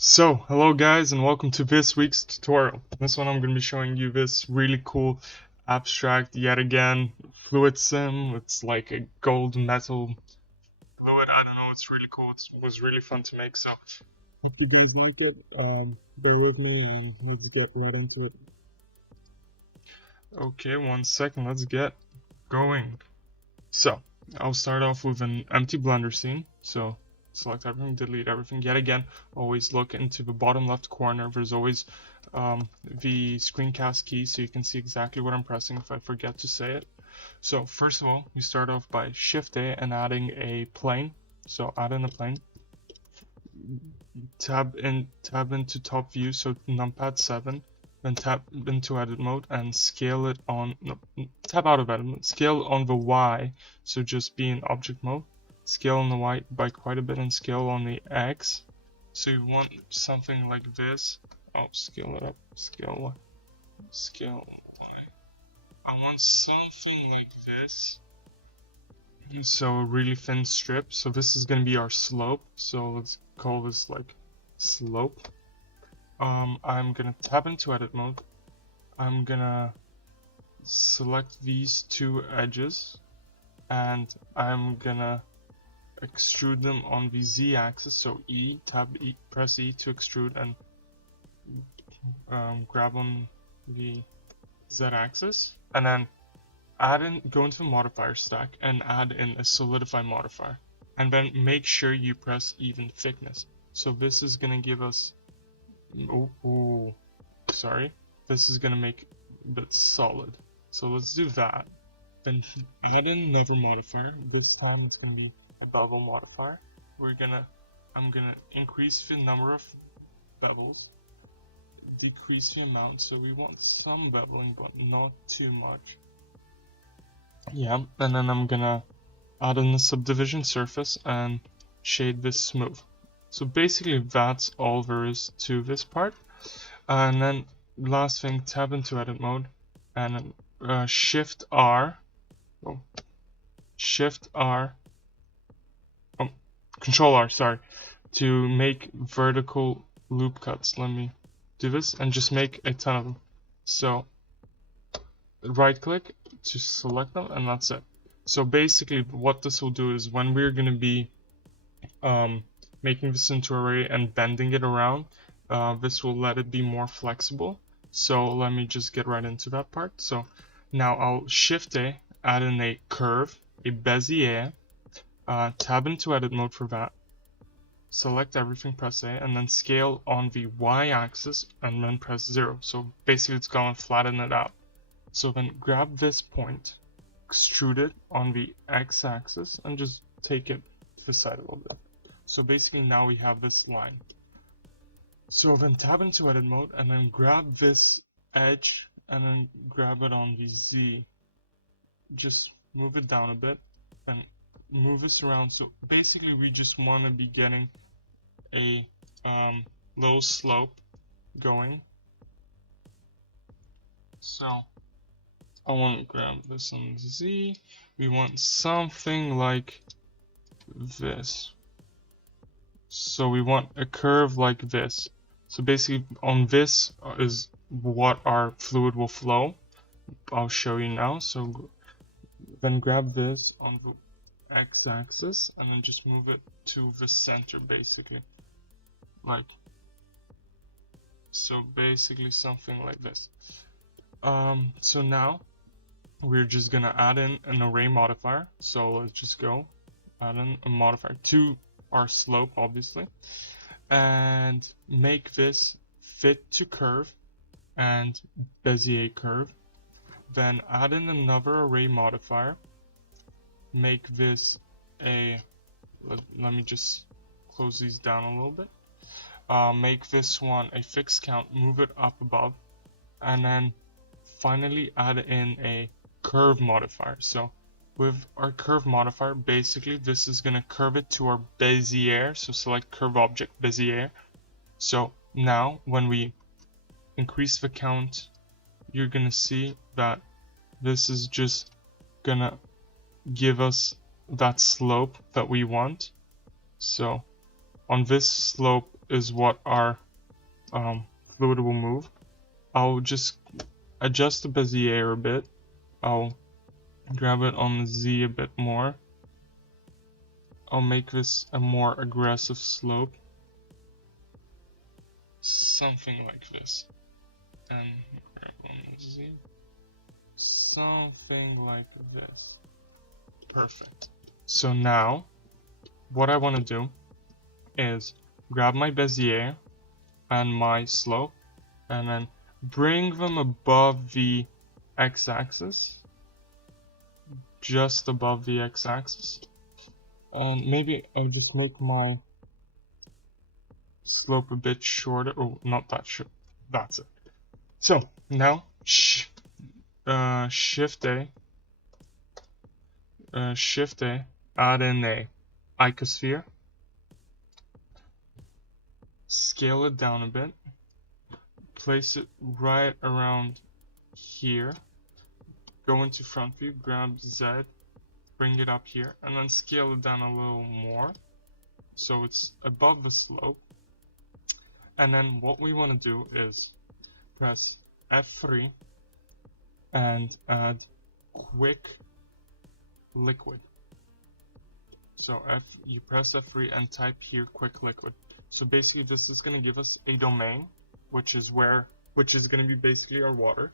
So, hello guys and welcome to this week's tutorial. This one I'm going to be showing you this really cool abstract, yet again, fluid sim. It's like a gold metal fluid. I don't know, it's really cool. It was really fun to make, so hope you guys like it. Bear with me and let's get right into it. Okay, 1 second, let's get going. So, I'll start off with an empty Blender scene. So, select everything, delete everything. Yet again, always look into the bottom left corner. There's always the screencast key so you can see exactly what I'm pressing if I forget to say it. So, first of all, we start off by Shift A and adding a plane. So, add in a plane. Tab into top view, so numpad 7. Then tap into edit mode and scale it on, no, tap out of edit mode, scale on the Y, so just be in object mode, scale on the Y by quite a bit and scale on the X, so you want something like this. Oh, scale it up, scale Y, scale Y. I want something like this, so a really thin strip. So this is going to be our slope, so let's call this like slope. I'm gonna tap into edit mode. I'm gonna select these two edges and I'm gonna extrude them on the Z axis. So press E to extrude and grab on the Z axis, and then go into the modifier stack and add in a solidify modifier, and then make sure you press even thickness. So this is gonna give us sorry, this is gonna make it solid. So let's do that. Then add in another modifier. This time it's gonna be a bevel modifier. I'm gonna increase the number of bevels, decrease the amount. So we want some beveling, but not too much. Yeah, and then I'm gonna add in the subdivision surface and shade this smooth. So basically that's all there is to this part. And then last thing, tab into edit mode and Shift R, Control R, sorry, to make vertical loop cuts. Let me do this and just make a ton of them. So right click to select them and that's it. So basically what this will do is when we're going to be making this into an array and bending it around, this will let it be more flexible. So let me just get right into that part. So now I'll Shift A, add in a curve, a Bezier, tab into edit mode for that, select everything, press A, and then scale on the Y axis and then press 0. So basically it's going to flatten it out. So then grab this point, extrude it on the X axis, and just take it to the side a little bit. So basically now we have this line. So then tab into edit mode and then grab this edge and then grab it on the Z. Just move it down a bit, then move this around. So basically we just want to be getting a low slope going. So I want to grab this on the Z. We want something like this. So we want a curve like this. So basically on this is what our fluid will flow. I'll show you now. So then grab this on the x-axis and then just move it to the center basically. So basically something like this. So now we're just gonna add in an array modifier. So let's just go add in a modifier to our slope, obviously, and make this fit to curve and Bezier curve. Then add in another array modifier, make this a, let me just close these down a little bit, make this one a fixed count, move it up above, and then finally add in a curve modifier. So with our curve modifier, basically this is going to curve it to our Bezier. So select curve object, Bezier. So now when we increase the count, you're going to see that this is just going to give us that slope that we want. So on this slope, is what our fluid will move. I'll just adjust the Bezier a bit. I'll grab it on the Z a bit more. I'll make this a more aggressive slope. Something like this. And grab on the Z. Something like this. Perfect. So now, what I want to do is grab my Bezier and my slope, and then bring them above the x-axis, just above the x-axis, and maybe I'll just make my slope a bit shorter. Oh, not that short. That's it. So now Shift A, add in a icosphere, scale it down a bit, place it right around here, go into front view, grab Z, bring it up here, and then scale it down a little more so it's above the slope. And then what we want to do is press F3 and add quick liquid. So you press F3 and type here quick liquid. So basically this is going to give us a domain, which is going to be basically our water,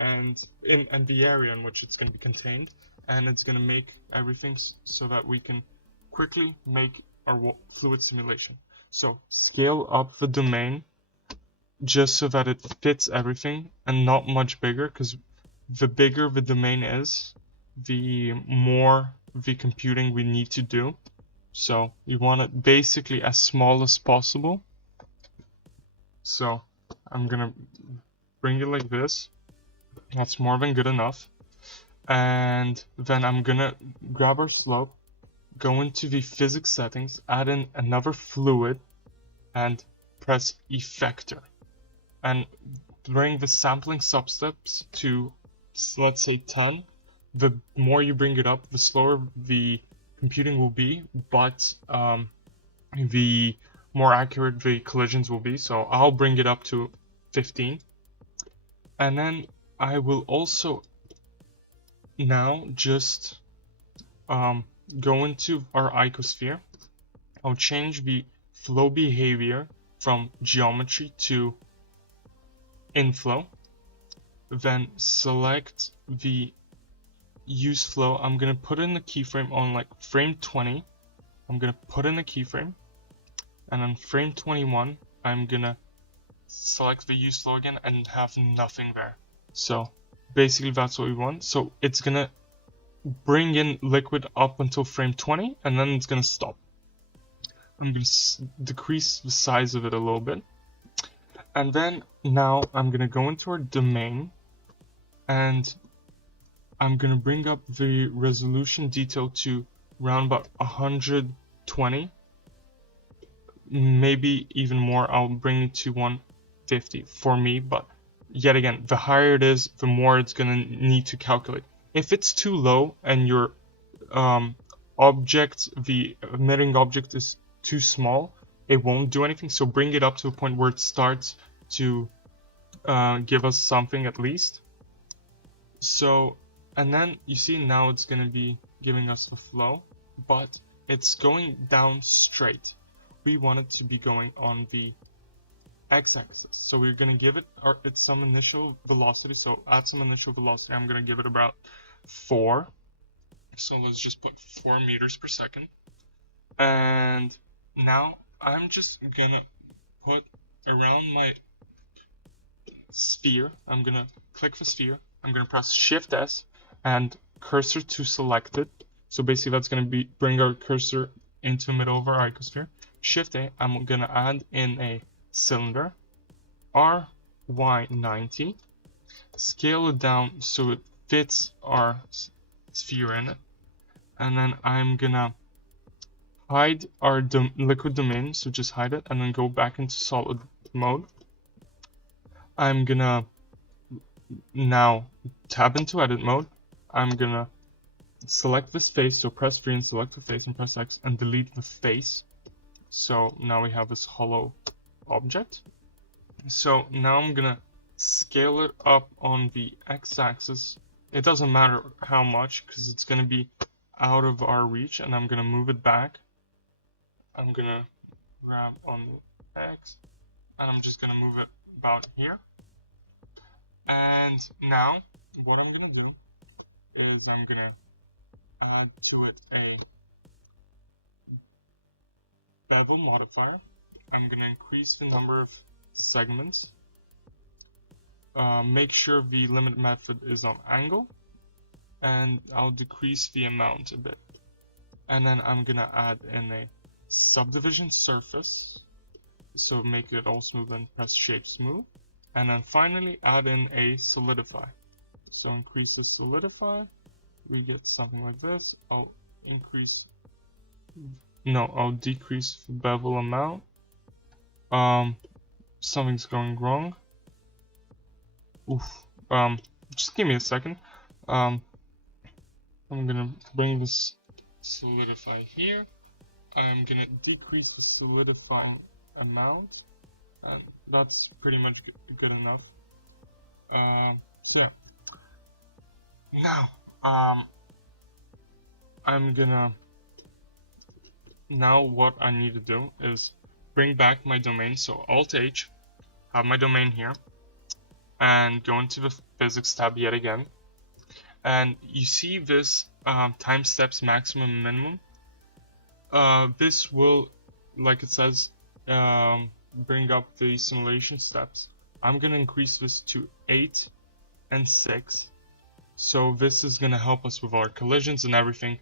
and the area in which it's going to be contained, and it's going to make everything so that we can quickly make our fluid simulation. So scale up the domain just so that it fits everything, and not much bigger, because the bigger the domain is, the more the computing we need to do. So you want it basically as small as possible. So I'm gonna bring it like this. That's more than good enough. And then I'm gonna grab our slope, go into the physics settings, add in another fluid, and press effector. And bring the sampling substeps to, let's say, 10. The more you bring it up, the slower the computing will be, but the more accurate the collisions will be. So I'll bring it up to 15. And then I will also now just go into our icosphere. I'll change the flow behavior from geometry to inflow. Then select the use flow. I'm gonna put in the keyframe on like frame 20. I'm gonna put in the keyframe, and on frame 21 I'm gonna select the use flow again and have nothing there. So basically that's what we want. So it's gonna bring in liquid up until frame 20, and then it's gonna stop. I'm gonna decrease the size of it a little bit, and then now I'm gonna go into our domain, and I'm gonna bring up the resolution detail to around about 120, maybe even more. I'll bring it to 150 for me, but yet again, the higher it is, the more it's gonna need to calculate. If it's too low and your the emitting object is too small, it won't do anything. So bring it up to a point where it starts to give us something at least. So, and then you see now it's going to be giving us the flow, but it's going down straight. We want it to be going on the x-axis. So we're going to give it some initial velocity. So at some initial velocity, I'm going to give it about 4. So let's just put 4 meters per second. And now I'm just going to put around my sphere, I'm going to click the sphere. I'm going to press Shift S and cursor to selected. So basically that's going to bring our cursor into the middle of our icosphere. Shift A, I'm going to add in a cylinder, RY90, scale it down so it fits our sphere in it, and then I'm going to hide our liquid domain, so just hide it, and then go back into solid mode. I'm going to now tab into edit mode. I'm gonna select this face, so press 3 and select the face, and press X and delete the face. So now we have this hollow object. So now I'm gonna scale it up on the x-axis. It doesn't matter how much because it's gonna be out of our reach, and I'm gonna move it back. I'm gonna grab on the x, and I'm just gonna move it about here. And now what I'm gonna do is I'm gonna add to it a bevel modifier. I'm gonna increase the number of segments. Make sure the limit method is on angle, and I'll decrease the amount a bit. And then I'm gonna add in a subdivision surface, so make it all smooth and press shape smooth. And then finally add in a solidify. So increase the solidify, we get something like this. I'll decrease the bevel amount. Something's going wrong. Oof. Just give me a second. I'm gonna bring this solidify here. I'm gonna decrease the solidify amount, and that's pretty much good enough. So yeah. Now, now what I need to do is bring back my domain. So Alt H, have my domain here, and go into the physics tab yet again. And you see this time steps maximum and minimum. This will, like it says, bring up the simulation steps. I'm gonna increase this to 8 and 6. So this is gonna help us with our collisions and everything.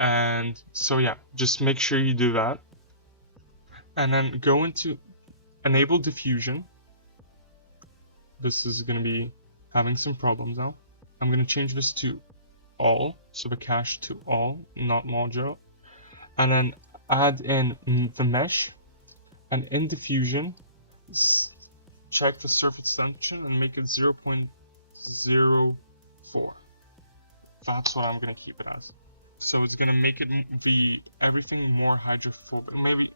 And so yeah, just make sure you do that. And then go into enable diffusion. This is gonna be having some problems now. I'm gonna change this to all, so the cache to all, not module. And then add in the mesh, and in diffusion, check the surface tension and make it 0.04. That's what I'm gonna keep it as. So it's gonna make it everything more hydrophobic, maybe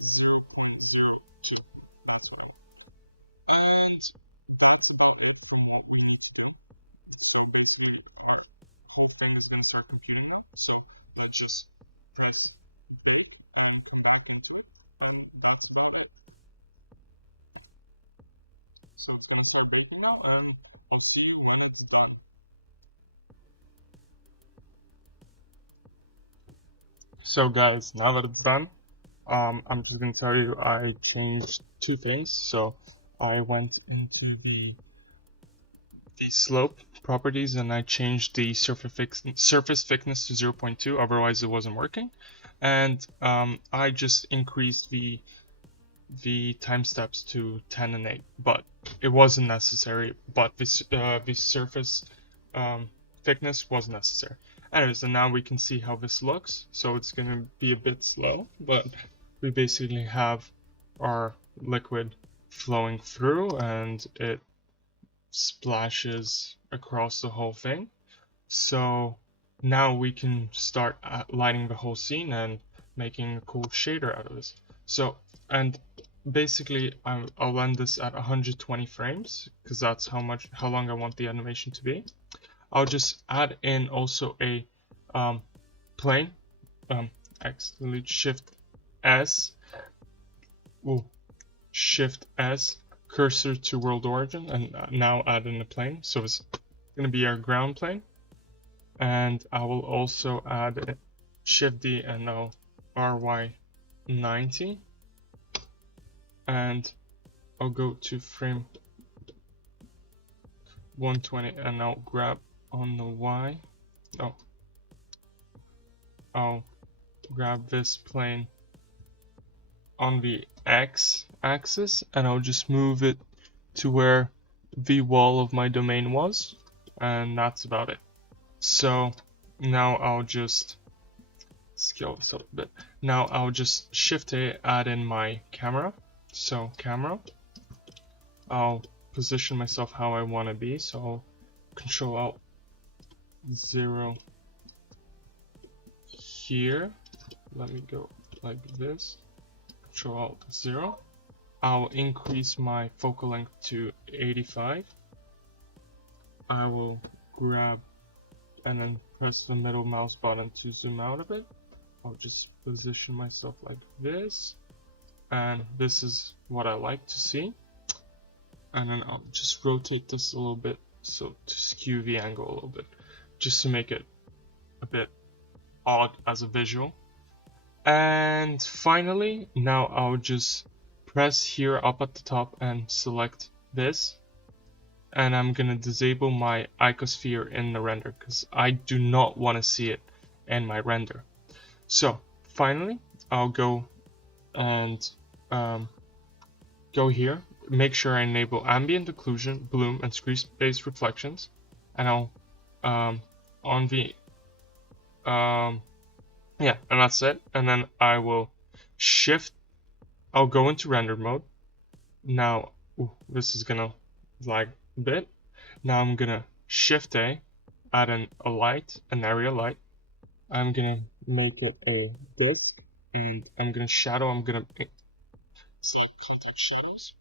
0.02. And that's about everything that we need to do. So basically, whole thing is gonna start computing now. So let's just this big and then come back into it. That's about it. So it's gonna start making now, and you see how it's done. So guys, now that it's done, I'm just gonna tell you I changed two things. So I went into the slope properties and I changed the surface thickness to 0.2, otherwise it wasn't working. And I just increased the time steps to 10 and 8, but it wasn't necessary. But this the surface thickness was necessary. Anyways, and now we can see how this looks. So it's gonna be a bit slow, but we basically have our liquid flowing through and it splashes across the whole thing. So now we can start lighting the whole scene and making a cool shader out of this. So, and basically I'll end this at 120 frames because that's how long I want the animation to be. I'll just add in also a plane, X, delete, Shift S, Shift S, cursor to world origin, and now add in a plane. So it's going to be our ground plane. And I will also add Shift D and now RY90. And I'll go to frame 120 and I'll grab on the Y. Oh, I'll grab this plane on the X axis and I'll just move it to where the wall of my domain was, and that's about it. So now I'll just scale this up a bit. Now I'll just Shift A, add in my camera. So camera, I'll position myself how I want to be. So I'll Control Alt 0 here. Let me go like this. Control Alt 0. I'll increase my focal length to 85. I will grab and then press the middle mouse button to zoom out a bit. I'll just position myself like this, and this is what I like to see. And then I'll just rotate this a little bit, so to skew the angle a little bit, just to make it a bit odd as a visual. And finally, now I'll just press here up at the top and select this, and I'm gonna disable my icosphere in the render because I do not want to see it in my render. So finally, I'll go and go here, make sure I enable ambient occlusion, bloom, and screen-based reflections, and I'll on the yeah, and that's it. And then I will I'll go into render mode. Now, this is gonna lag a bit. Now I'm gonna Shift A, add an area light. I'm gonna make it a disk, and I'm gonna shadow. I'm gonna select context shadows,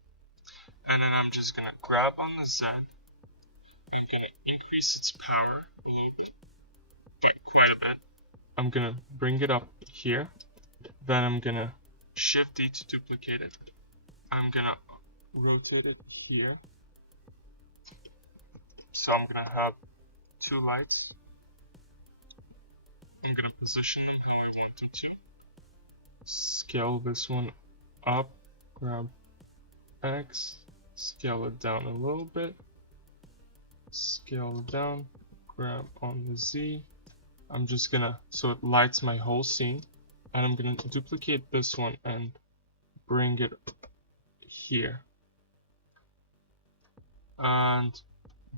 and then I'm just gonna grab on the Z. I'm gonna increase its power a little bit, but quite a bit. I'm gonna bring it up here. Then I'm gonna Shift D to duplicate it. I'm gonna rotate it here. So I'm gonna have two lights. I'm gonna position them how I want them to. Scale this one up, grab X, scale it down a little bit, scale it down, grab on the Z. I'm just gonna, so it lights my whole scene, and I'm gonna duplicate this one and bring it here. And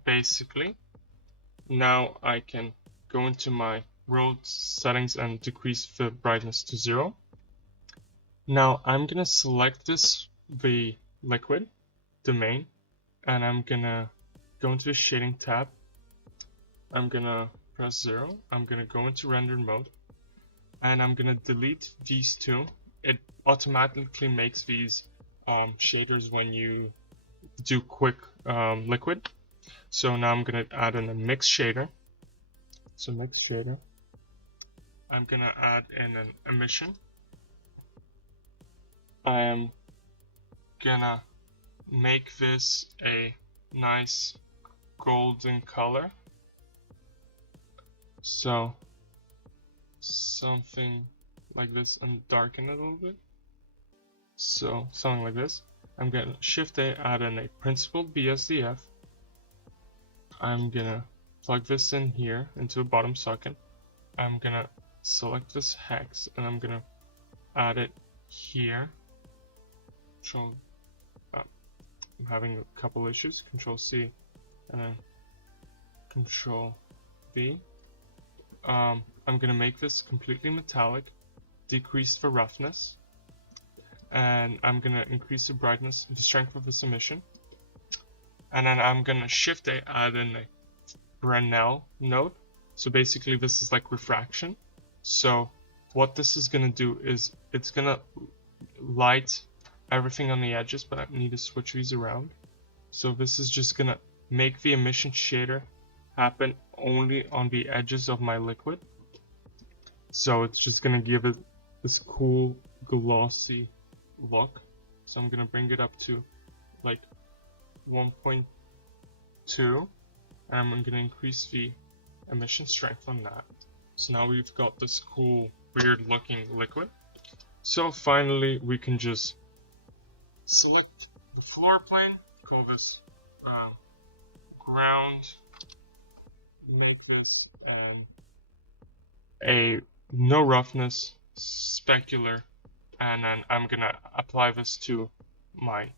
basically, now I can go into my world settings and decrease the brightness to 0. Now I'm gonna select the liquid domain, and I'm gonna go into the shading tab. I'm gonna press 0. I'm gonna go into render mode, and I'm gonna delete these two. It automatically makes these shaders when you do quick liquid. So now I'm gonna add in a mix shader. So mix shader. I'm gonna add in an emission. I am gonna make this a nice golden color. So something like this, and darken it a little bit. So something like this. I'm gonna Shift A, add in a principled BSDF. I'm gonna plug this in here into a bottom socket. I'm gonna select this hex, and I'm gonna add it here. I'm having a couple issues. Control C and then Control V. I'm gonna make this completely metallic, decrease the roughness, and I'm gonna increase the brightness, the strength of this emission. And then I'm gonna Shift A, add in a Bresnel node. So basically this is like refraction. So what this is gonna do is it's gonna light everything on the edges, but I need to switch these around. So this is just gonna make the emission shader happen only on the edges of my liquid. So it's just gonna give it this cool glossy look. So I'm gonna bring it up to like 1.2, and I'm gonna increase the emission strength on that. So now we've got this cool weird looking liquid. So finally we can just select the floor plane, call this ground, make this a no roughness specular, and then I'm gonna apply this to my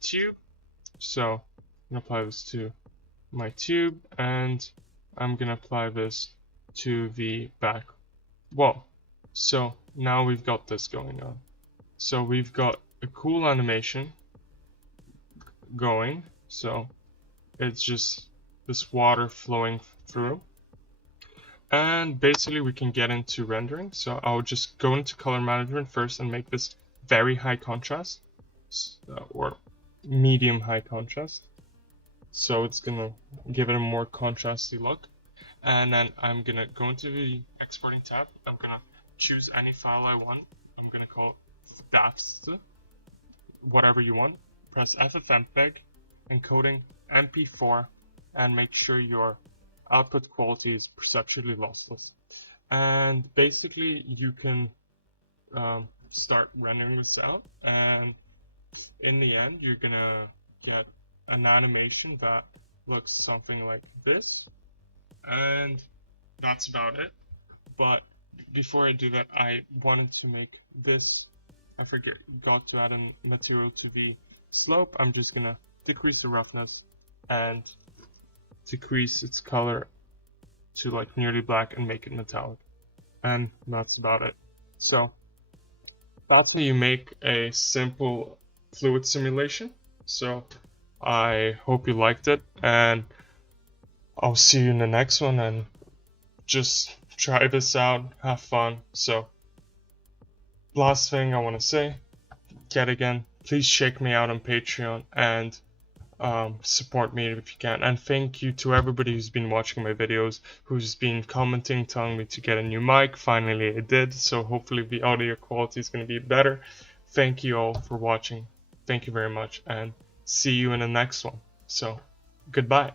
tube. So I'm gonna apply this to my tube, and I'm gonna apply this to the back wall. So now we've got this going on. So we've got a cool animation going. So it's just this water flowing through. And basically we can get into rendering. So I'll just go into color management first and make this very high contrast. or medium high contrast. So it's gonna give it a more contrasty look. And then I'm gonna go into the exporting tab. I'm gonna choose any file I want. I'm gonna call it DAFS, whatever you want. Press FFmpeg, encoding MP4, and make sure your output quality is perceptually lossless. And basically, you can start rendering this out, and in the end, you're gonna get an animation that looks something like this, and that's about it. But before I do that, I wanted to make this, got to add a material to the slope. I'm just gonna decrease the roughness and decrease its color to like nearly black and make it metallic. And that's about it. So that's how you make a simple fluid simulation. So I hope you liked it, and I'll see you in the next one, and just try this out, have fun. So last thing I want to say, yet again, please check me out on Patreon and support me if you can. And thank you to everybody who's been watching my videos, who's been commenting, telling me to get a new mic. Finally I did, so hopefully the audio quality is going to be better. Thank you all for watching. Thank you very much, and see you in the next one. So goodbye.